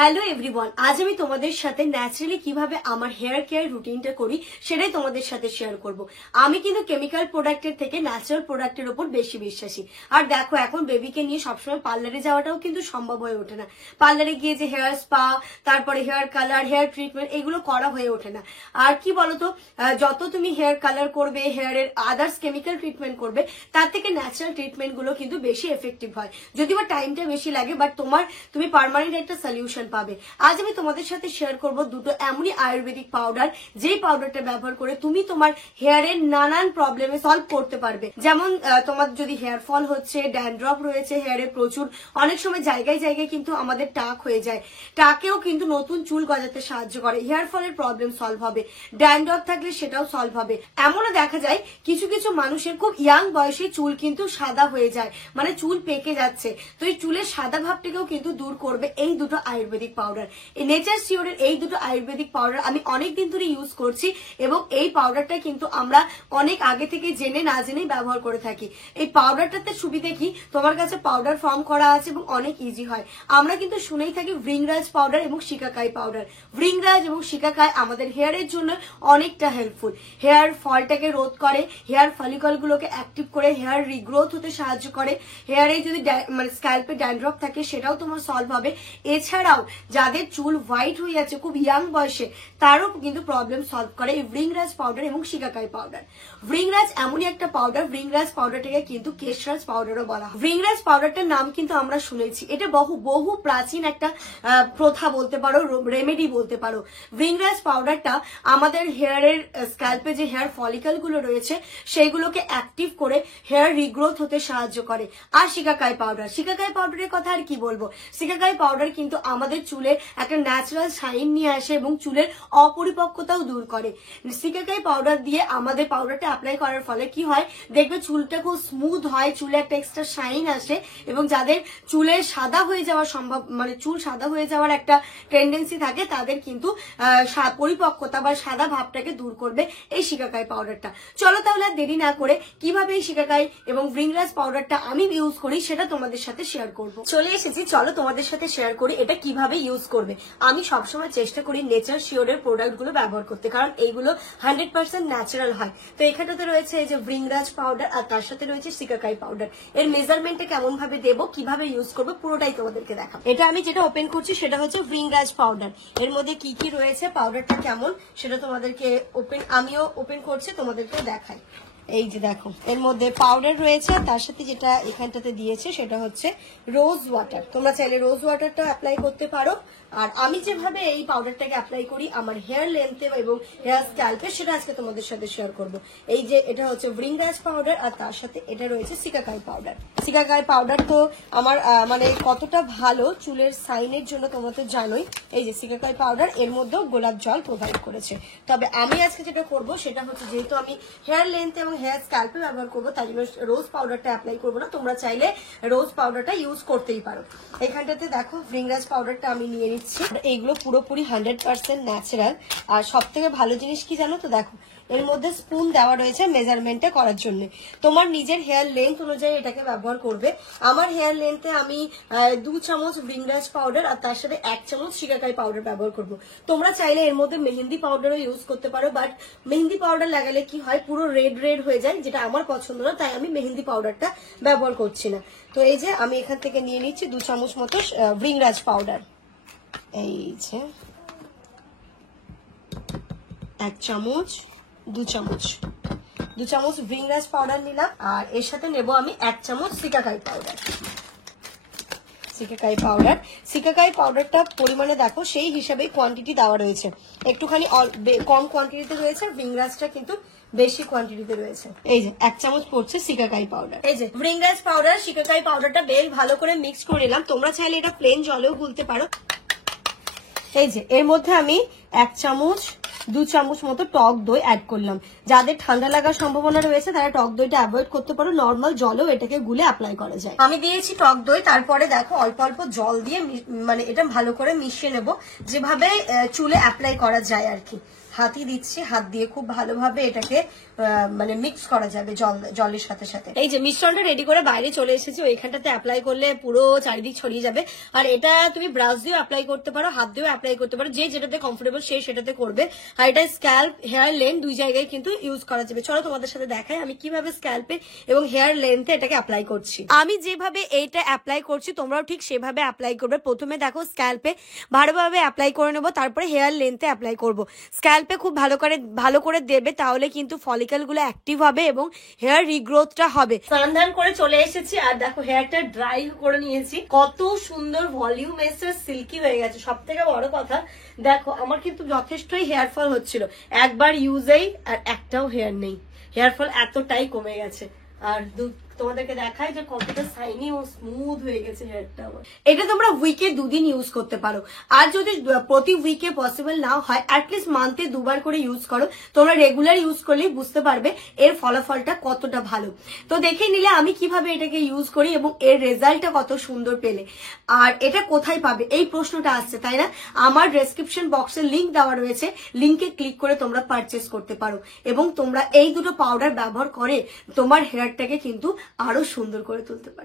Hello everyone, আজ আমি তোমাদের সাথে ন্যাচারালি কিভাবে আমার হেয়ার কেয়ার রুটিনটা করি সেটাই তোমাদের সাথে শেয়ার করব। আমি কিন্তু কেমিক্যাল প্রোডাক্টের থেকে ন্যাচারাল প্রোডাক্টের উপর বেশি বিশ্বাসী। আর দেখো, এখন বেবিকে নিয়ে সবসময় পার্লারে যাওয়াটাও কিন্তু সম্ভব হয়ে ওঠে না। পার্লারে গিয়ে যে হেয়ার স্পা, তারপরে হেয়ার কালার, হেয়ার ট্রিটমেন্ট, এগুলো করা হয়ে ওঠে না। আর কি বলতো, যত তুমি হেয়ার কালার করবে, হেয়ারের আদার্স কেমিক্যাল ট্রিটমেন্ট করবে, তার থেকে ন্যাচারাল ট্রিটমেন্ট গুলো কিন্তু বেশি এফেক্টিভ হয়। যদিও বা টাইমটা বেশি লাগে, বাট তুমি পার্মানেন্ট একটা সলিউশন পাবে। আজ আমি তোমাদের সাথে শেয়ার করব দুটো এমনই আয়ুর্বেদিক পাউডার, যেই পাউডারটা ব্যবহার করে তুমি তোমার হেয়ারের নানান প্রবলেমে সলভ করতে পারবে। যেমন তোমার যদি হেয়ার ফল হচ্ছে, ড্যান্ড্রফ রয়েছে হেয়ারে প্রচুর, অনেক সময় জায়গায় জায়গায় কিন্তু আমাদের টাক হয়ে যায়, টাকেও কিন্তু নতুন চুল গজাতে সাহায্য করে। হেয়ার ফলের প্রবলেম সলভ হবে, ড্যান্ড্রফ থাকলে সেটাও সলভ হবে। এমনও দেখা যায় কিছু কিছু মানুষের খুব ইয়াং বয়সে চুল কিন্তু সাদা হয়ে যায়, মানে চুল পেকে যাচ্ছে। তো এই চুলের সাদা ভাবটাকেও কিন্তু দূর করবে এই দুটো আয়ুর্বেদিক পাউডার। এই নেচার শিওরের এই দুটো আয়ুর্বেদিক পাউডার আমি অনেকদিন ধরে ইউজ করছি, এবং এই পাউডারটা কিন্তু আমরা অনেক আগে থেকে জেনে না জেনেই ব্যবহার করে থাকি। এই পাউডারটাতে সুবিধা কি, তোমার কাছে পাউডার ফর্ম করা আছে এবং অনেক ইজি হয়। আমরা কিন্তু শুনেই থাকি ভৃঙ্গরাজ পাউডার এবং শিকাকাই পাউডার। ভৃঙ্গরাজ এবং শিকাকাই আমাদের হেয়ারের জন্য অনেকটা হেল্পফুল। হেয়ার ফলটাকে রোধ করে, হেয়ার ফলিকল গুলোকে অ্যাক্টিভ করে, হেয়ার রিগ্রোথ হতে সাহায্য করে। হেয়ারে যদি মানে স্ক্যাল্পে ড্যান্ড্রফ থাকে সেটাও তোমার সলভ হবে। এছাড়াও যাদের চুল হোয়াইট হয়ে যাচ্ছে খুব ইয়াং বয়সে, তারও কিন্তু প্রবলেম সলভ করে এই ভৃঙ্গরাজ পাউডার এবং শিকাকাই পাউডার। ভৃঙ্গরাজ এমনই একটা পাউডার, ভৃঙ্গরাজ পাউডারটাকে কিন্তু কেশরাজ পাউডারও বলা হয়। ভৃঙ্গরাজ পাউডারটার নাম কিন্তু আমরা শুনেছি, এটা বহু প্রাচীন একটা প্রথা বলতে পারো, রেমেডি বলতে পারো। ভৃঙ্গরাজ পাউডারটা আমাদের হেয়ারের স্ক্যাল্পে যে হেয়ার ফলিকল গুলো রয়েছে সেইগুলোকে অ্যাক্টিভ করে হেয়ার রিগ্রোথ হতে সাহায্য করে। আর শিকাকাই পাউডারের কথা আর কি বলবো, শিকাকাই পাউডার কিন্তু আমাদের চুলে একটা ন্যাচারাল শাইন নিয়ে আসে এবং চুলের অপরিপক্কতাও দূর করে। শিকাকাই পাউডার দিয়ে আমাদের পাউডারটা অ্যাপ্লাই করার ফলে কি হয়, দেখবে চুলটা খুব স্মুথ হয়, চুলে একটা এক্সট্রা শাইন আসে, এবং যাদের চুলে সাদা হয়ে যাওয়ার মানে চুল সাদা হয়ে যাওয়ার একটা টেন্ডেন্সি থাকে, তাদের কিন্তু পরিপক্কতা বা সাদা ভাবটাকে দূর করবে এই শিকাকাই পাউডারটা। চলো তাহলে আর দেরি না করে কিভাবে এই শিকাকাই এবং ভৃঙ্গরাজ পাউডারটা আমি ইউজ করি সেটা তোমাদের সাথে শেয়ার করব। চলে এসেছি, চলো তোমাদের সাথে শেয়ার করি এটা কিভাবে ইউজ করবে। আমি সবসময় চেষ্টা করি নেচার শিওরের প্রোডাক্ট গুলো ব্যবহার করতে, কারণ এইগুলো 100% ন্যাচারাল হয়। তো এখানটাতে রয়েছে এই যে ভৃঙ্গরাজ পাউডার, আর তার সাথে রয়েছে শিকাকাই পাউডার। এর মেজারমেন্টে কেমন ভাবে দেবো, কিভাবে ইউজ করবো, পুরোটাই তোমাদেরকে দেখাবো। এটা আমি যেটা ওপেন করছি সেটা হচ্ছে ভৃঙ্গরাজ পাউডার। এর মধ্যে কি কি রয়েছে, পাউডারটা কেমন সেটা তোমাদেরকে আমিও ওপেন করছি, তোমাদেরকে দেখাই। এই যে দেখো, এর মধ্যে পাউডার রয়েছে, তার সাথে যেটা এখানটাতে দিয়েছে সেটা হচ্ছে রোজ ওয়াটার। তোমরা চাইলে রোজ ওয়াটারটা অ্যাপ্লাই করতে পারো। আর আমি যেভাবে এই পাউডারটাকে অ্যাপ্লাই করি আমার হেয়ার লেন্থে এবং হেয়ার স্ক্যাল্পে, সেটা আজকে তোমাদের সাথে শেয়ার করব। এই যে এটা হচ্ছে ভৃঙ্গরাজ পাউডার, আর তার সাথে এটা রয়েছে শিকাকাই পাউডার। শিকাকাই পাউডার তো আমার মানে কতটা ভালো চুলের সাইনের জন্য তোমরা তো জানোই। এই যে শিকাকাই পাউডার, এর মধ্যেও গোলাপ জল প্রোভাইড করেছে। তবে আমি আজকে যেটা করবো সেটা হচ্ছে, যেহেতু আমি হেয়ার লেন্থ এবং হেয়ার স্ক্যাল্পে ব্যবহার করবো, তাই জন্য রোজ পাউডারটা অ্যাপ্লাই করবো না। তোমরা চাইলে রোজ পাউডারটা ইউজ করতেই পারো। এখানটাতে দেখো ভৃঙ্গরাজ পাউডারটা আমি নিয়ে নিচ্ছি। এইগুলো পুরোপুরি 100% ন্যাচারাল। আর সব থেকে ভালো জিনিস কি জানো তো, দেখো এর মধ্যে স্পুন দেওয়া রয়েছে মেজারমেন্টে করার জন্য। তোমার নিজের হেয়ার লেন্থ অনুযায়ী এটাকে ব্যবহার করবে। আমার হেয়ার লেন্থে আমি 2 চামচ ভৃঙ্গরাজ পাউডার আর তার সাথে 1 চামচ শিকাকাই পাউডার ব্যবহার করব। তোমরা চাইলে এর মধ্যে মেহেন্দি পাউডারও ইউজ করতে পারো, বাট মেহেন্দি পাউডার লাগালে কি হয়, পুরো রেড হয়ে যায়, যেটা আমার পছন্দ না, তাই আমি মেহেন্দি পাউডারটা ব্যবহার করছি না। তো এই যে আমি এখান থেকে নিয়ে নিচ্ছি 2 চামচ মতো ভৃঙ্গরাজ পাউডার। এই যে 1 চামচ, 2 চামচ ভৃঙ্গরাজ পাউডার নিলাম, আর এর সাথে নেব আমি 1 চামচ শিকাকাই পাউডার। শিকাকাই পাউডারটা পরিমাণে দেখো সেই হিসাবে কোয়ান্টিটি দেওয়া রয়েছে, একটুখানি কম কোয়ান্টিটিতে রয়েছে, ভৃঙ্গরাজটা কিন্তু বেশি কোয়ান্টিটিতে রয়েছে। এই যে 1 চামচ পড়ছে শিকাকাই পাউডার। এই যে ভৃঙ্গরাজ পাউডার, শিকাকাই পাউডারটা বেশ ভালো করে মিক্স করে নিলাম। তোমরা চাইলে এটা প্লেন জলেও গুলতে পারো। এই যে এর মধ্যে আমি 1 চামচ 2 চামচ মতো টক দই অ্যাড করলাম। যাদের ঠান্ডা লাগার সম্ভাবনা রয়েছে তারা টক দইটা অ্যাভয়েড করতে পারো, নর্মাল জলেও এটাকে গুলে অ্যাপ্লাই করা যায়। আমি দিয়েছি টক দই, তারপরে দেখো অল্প অল্প জল দিয়ে মানে এটা ভালো করে মিশিয়ে নেব, যেভাবে চুলে অ্যাপ্লাই করা যায় আর কি। হাতই দিচ্ছি, হাত দিয়ে খুব ভালোভাবে এটাকে মানে মিক্স করা যাবে জলের সাথে সাথে। এই যে মিশ্রণটা রেডি করে বাইরে চলে এসেছি, ওইখানটাতে অ্যাপ্লাই করলে পুরো চারিদিক ছড়িয়ে যাবে। আর এটা তুমি ব্রাশ দিয়েও অ্যাপ্লাই করতে পারো, হাত দিয়েও অ্যাপ্লাই করতে পারো, যে যেটাতে কমফোর্টেবল সে সেটাতে করবে। আর এটা স্ক্যাল্প হেয়ার লেন্থ দুই জায়গায় কিন্তু ইউজ করা যাবে। চলো তোমাদের সাথে দেখাই আমি কিভাবে স্ক্যাল্পে এবং হেয়ার লেন্থে এটাকে অ্যাপ্লাই করছি। আমি যেভাবে এইটা অ্যাপ্লাই করছি তোমরাও ঠিক সেভাবে অ্যাপ্লাই করবে। প্রথমে দেখো স্ক্যাল্পে ভালোভাবে অ্যাপ্লাই করে নেবো, তারপরে হেয়ার লেন্থে অ্যাপ্লাই করবো। স্ক্যাল্পে খুব ভালো করে দেবে, তাহলে কিন্তু ফলিকল গুলো অ্যাক্টিভ হবে এবং হেয়ার রিগ্রোথটা হবে। স্নান করে চলে এসেছি আর দেখো হেয়ারটা ড্রাই করে নিয়েছি, কত সুন্দর ভলিউম এসে সিল্কি হয়ে গেছে। সব থেকে বড় কথা দেখো আমার কিন্তু যথেষ্টই হেয়ার ফল হচ্ছিল, একবার ইউজেই আর একটাও হেয়ার নেই, হেয়ার ফল এতটাই কমে গেছে। আর তোমাদেরকে দেখাই যে কতটা শাইনি ও স্মুথ হয়ে গেছে হেয়ারটা আমার। এটা তোমরা উইকে 2 দিন ইউজ করতে পারো, আর যদি প্রতি উইকে পসিবল না হয় অ্যাটলিস্ট মান্থে 2 বার করে ইউজ করো। তোমরা রেগুলার ইউজ করলেই বুঝতে পারবে এর ফলাফলটা কতটা ভালো। তো দেখে নিলে আমি কিভাবে এটাকে ইউজ করি এবং এর রেজাল্টটা কত সুন্দর পেলে। আর এটা কোথায় পাবে এই প্রশ্নটা আসছে, তাই না? আমার ডেসক্রিপশন বক্সে লিংক দেওয়া রয়েছে, লিংকে ক্লিক করে তোমরা পারচেস করতে পারো এবং তোমরা এই দুটো পাউডার ব্যবহার করে তোমার হেয়ারটাকে কিন্তু আরো সুন্দর করে তুলতে পারো।